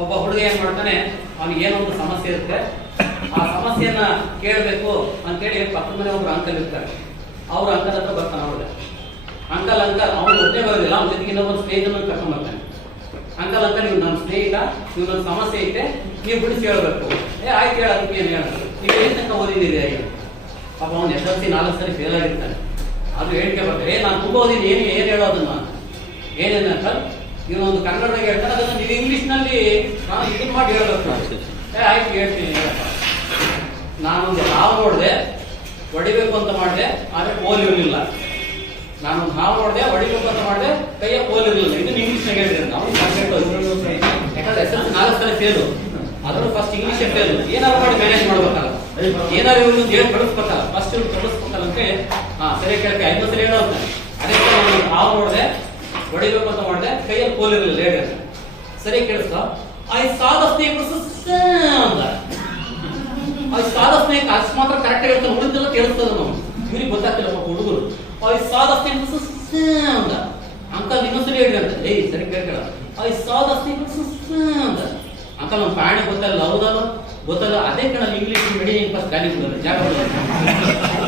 ಒಬ್ಬ ಹುಡುಗ ಏನ್ ಮಾಡ್ತಾನೆ, ಅವನಿಗೆ ಏನೋ ಒಂದು ಸಮಸ್ಯೆ ಇರುತ್ತೆ, ಆ ಸಮಸ್ಯೆಯನ್ನ ಕೇಳಬೇಕು ಅಂತೇಳಿ ಪಕ್ಕದ ಮನೆ ಒಬ್ರು ಅಂಕಲ್ ಇರ್ತಾರೆ. ಅವ್ರ ಅಂಕಲ್ ಹತ್ರ ಬರ್ತಾನೆ ಹುಡುಗ. ಅಂಕಲ್ ಅವನು ಒಬ್ಬನೇ ಬರೋದಿಲ್ಲ, ಅವ್ನ ಜೊತೆಗೆ ಇನ್ನೊಂದು ಸ್ನೇಹಿತನ ಕರ್ಕೊಂಡ್ ಬರ್ತಾನೆ. ಅಂಕಲ್ ನೀವು ನನ್ನ ಸ್ನೇಹಿತ, ಇವನೊಂದು ಸಮಸ್ಯೆ ಐತೆ, ನೀವು ಬಿಡಿಸಿ ಹೇಳ್ಬೇಕು. ಆಯ್ತು ಹೇಳ, ಅದಕ್ಕೆ ಏನು ಹೇಳ, ನೀವು ಏನ್ ತನಕ ಓದಿದ್ದೀರಿ ಆಗಿ. ಪಾಪ ಅವ್ನು SSLC 4 ಸರಿ ಫೇಲ್ ಆಗಿರ್ತಾನೆ. ಅದು ಹೇಳಿಕೆ ಬರ್ತಾರೆ, ನಾನು ತುಂಬ ಓದಿನಿ, ಏನು ಹೇಳೋದನ್ನ ಏನೇನು ಅಂಕಲ್, ಇವನೊಂದು ಕನ್ನಡದಾಗ ಹೇಳ್ತಾನೆ, ಅದನ್ನ ನೀವು ಇಂಗ್ಲಿಷ್ ನಲ್ಲಿ ಇದನ್ನ ಮಾಡಿ ಹೇಳ್ಬೇಕು. ಆಯ್ತು ಹೇಳ್ತೀನಿ ಹೇಳಪ್ಪ. ನಾನೊಂದು ಹಾವು ನೋಡಿದೆ, ಹೊಡಿಬೇಕು ಅಂತ ಮಾಡಿದೆ, ಆದ್ರೆ ಪೋಲ್ ಇರಲಿಲ್ಲ. ನಾನೊಂದು ಹಾವು ನೋಡಿದೆ, ಹೊಡಿಬೇಕು ಅಂತ ಮಾಡಿದೆ, ಕೈಯ ಪೋಲ್ ಇರಲಿಲ್ಲ. ಇದನ್ನ ಇಂಗ್ಲಿಷ್ ನಾಗ ಹೇಳಿದ್ರೆ ನಾವು ಯಾಕಂದ್ರೆ SSLC 4 ಸಲ ಫೇಲು, ಅದನ್ನು ಫಸ್ಟ್ ಇಂಗ್ಲಿಷ್ ಫೇಲು. ಏನಾದ್ರು ಮಾಡಿ ಮ್ಯಾನೇಜ್ ಮಾಡ್ಬೇಕಲ್ಲ, ಏನಾದ್ರು ಇವ್ರು ಹೇಳಿ ಕಳಿಸ್ಬೇಕಲ್ಲ, ಫಸ್ಟ್ ಇವ್ರು ಕಳಿಸ್ಬೇಕಲ್ಲ ಅಂತ ಸರಿ ಕೇಳಕ್ಕೆ 5 ಸಲ ಹೇಳೋ. ಅದೇ ಹಾವು ನೋಡಿದೆ, ಹೊಡಿಬೇಕು ಅಂತ ಮಾಡಿದೆ, ಕೈಯಲ್ಲಿ ಪೋಲ್ ಇರಲಿಲ್ಲ. ಹೇಳಿ ಸರಿ ಕೇಳಿಸ್ಕೊ. ಐ ಸಾ ದ ಸ್ನೇಕ್ ಅಂತ. ಐ ಸಾ ದ ಸ್ನೇಕ್ ಅಷ್ಟು ಮಾತ್ರ ಕರೆಕ್ಟ್ ಹೇಳ್ತಾನೆ, ಉಳಿದೆಲ್ಲ ಕೇಳಿಸ್ತದ ನಾವು. ಇವ್ರಿಗೆ ಗೊತ್ತಾಗ್ತಿಲ್ಲ ಹುಡುಗರು. ಐ ಸಾ ದ ಸ್ನೇಕ್ ಅಂತ. ಅಂಕಲ್ ಇನ್ನೊಂದ್ಸರಿ ಹೇಳಿ ಅಂತ. ಸರಿ ಕೇಳ್ಕಳ. ಐ ಸಾ ದ ಸ್ನೇಕ್ ಅಂತ. ಅಂಕಲ್ ನಮ್ಮ ಪ್ರಾಣಿ ಗೊತ್ತಲ್ಲ, ಹೌದಲ್ಲ ಗೊತ್ತಲ್ಲ, ಅದೇ ಕಣ ಇಂಗ್ಲೀಷ್ ಮಿಡಿ ಫಸ್ಟ್ ಗಾಡಿ ಕೊಡೋದು ಜಾಗ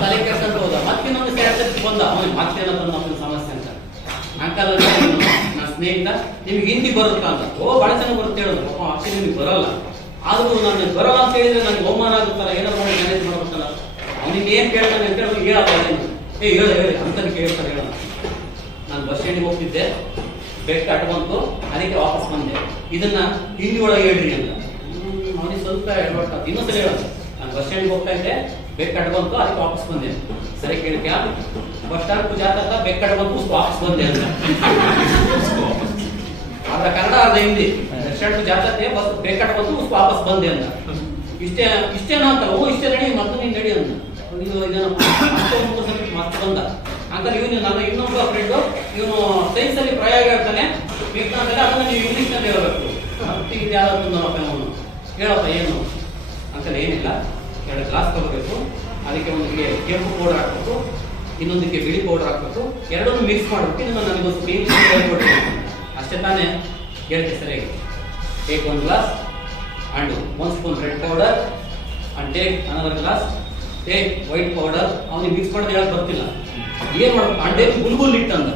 ತಲೆ ಕೆಡ್ಸಂತ ಹೋದ. ಮತ್ತಿನ್ನೊಂದು ಸೇರ್ಸಕ್ಕೆ ಬಂದ, ಅವನಿಗೆ ಮತ್ತೇನ ಬಂದ ಅವನ ಸಮಸ್ಯೆ ಅಂತ. ಅಂಕಲ್ ನನ್ನ ಸ್ನೇಹಿತ, ನಿಮ್ಗೆ ಹಿಂದಿ ಬರುತ್ತಾ ಅಂತ. ಬಹಳ ಚೆನ್ನಾಗಿ ಬರುತ್ತೆ ಹೇಳೋದು. ಪಾಪ ಅಕ್ಷರ ನಿಮ್ಗೆ ಬರಲ್ಲ, ಆದ್ರೂ ನಾನು ಬರಲ್ಲ ಅಂತ ಹೇಳಿದ್ರೆ ನನಗೆ ಅವಮಾನ ಆಗುತ್ತಲ್ಲ, ಏನಾದ್ರು ಮಾಡಿ ಮ್ಯಾನೇಜ್ ಮಾಡ್ಬೇಕಲ್ಲ. ಅವನಿಗೆ ಏನ್ ಕೇಳ್ತಾನೆ ಅಂತ ಹೇಳಿ ಹೇಳಪ್ಪ, ಹೇಳಿ ಅಂತ ಕೇಳ್ತಾರೆ. ಹೇಳೋಣ, ನಾನು ಬಸ್ ಸ್ಟ್ಯಾಂಡಿಗೆ ಹೋಗ್ತಿದ್ದೆ, ಬೆಟ್ಟ ಅಡ್ಡ ಬಂತು, ಅದಕ್ಕೆ ವಾಪಸ್ ಬಂದೆ, ಇದನ್ನ ಹಿಂದಿ ಒಳಗೆ ಹೇಳ್ರಿ ಅಂತ. ಅವನಿಗೆ ಸ್ವಲ್ಪ ಎಡ್ವರ್ಟ್ ಆಯ್ತು. ಇನ್ನೊಂದ್ಸಲ ಹೇಳೋದು, ನಾನು ಬಸ್ ಸ್ಟ್ಯಾಂಡ್ಗೆ ಹೋಗ್ತಾ ಇದ್ದೆ, ಬೆಟ್ಟ ಅಡ್ಡ ಬಂತು, ಅದಕ್ಕೆ ವಾಪಸ್ ಬಂದೆ. ಸರಿ ಕೇಳಿದ್ಯಾ, ಬಸ್ ಸ್ಟ್ಯಾಂಡ್ ಜಾತ ಬೆಟ್ಟ ಅಡ್ಡ ಬಂತು, ವಾಪಸ್ ಬಂದೆ ಅಂತ. ಅರ್ಧ ಕನ್ನಡ ಅರ್ಧ ಹಿಂದಿ. ಬಸ್ ಸ್ಟ್ಯಾಂಡ್ ಜಾತತೆ ಬಸ್ ಬೆಟ್ಟ ಅಡ್ಡ ಬಂತು, ವಾಪಸ್ ಬಂದೆ ಅಂತ. ಇಷ್ಟೇನಾ ಅಂತ. ಇಷ್ಟೇ ನಡಿ, ಮತ್ತೆ ನೀನ್ ನಡಿ ಅಂತ. ಮಸ್ತ್ ಬಂದ ಅಂಕಲ್. ಇವನು ನನ್ನ ಇನ್ನೊಬ್ಬ ಫ್ರೆಂಡು, ಇವನು ಸೈನ್ಸ್ ಅಲ್ಲಿ ಪ್ರಯೋಗ ಹೇಳ್ತಾನೆ, ಅದನ್ನ ನೀವು ಇಂಗ್ಲಿಷ್ ನಲ್ಲಿ ಹೇಳ್ಬೇಕು. ಮತ್ತೆ ಇದು ಯಾವ್ದು ಅವನು ಹೇಳಪ್ಪ ಏನು ಅಂಕಲ್. ಏನಿಲ್ಲ, 2 ಗ್ಲಾಸ್ ತಗೋಬೇಕು, ಅದಕ್ಕೆ ಒಂದಿಗೆ ಕೆಂಪು ಪೌಡರ್ ಹಾಕ್ಬೇಕು, ಇನ್ನೊಂದಕ್ಕೆ ಬಿಳಿ ಪೌಡರ್ ಹಾಕ್ಬೇಕು, ಎರಡನ್ನೂ ಮಿಕ್ಸ್ ಮಾಡ್ಬೇಕು. ಇದನ್ನ ನನಗೊಂದು ಇಂಗ್ಲಿಷ್ ಹೇಳ್ಕೊಡ್ತೀನಿ. ಅಷ್ಟೇ ತಾನೇ ಹೇಳ್ತೆ ಸರಿಯಾಗಿ. Take 1 glass and 1 spoon red powder and take another glass, take white powder. ಅವನಿಗೆ ಮಿಕ್ಸ್ ಮಾಡೋದು ಹೇಳಕ್ ಬರ್ತಿಲ್ಲ. ಏನ್ ಮಾಡ್ಬೇಕು, ಅಂಡ್ ಟೇಕ್ ಬುಲ್ಬುಲ್ ಹಿಟ್ಟು ಅಂತ.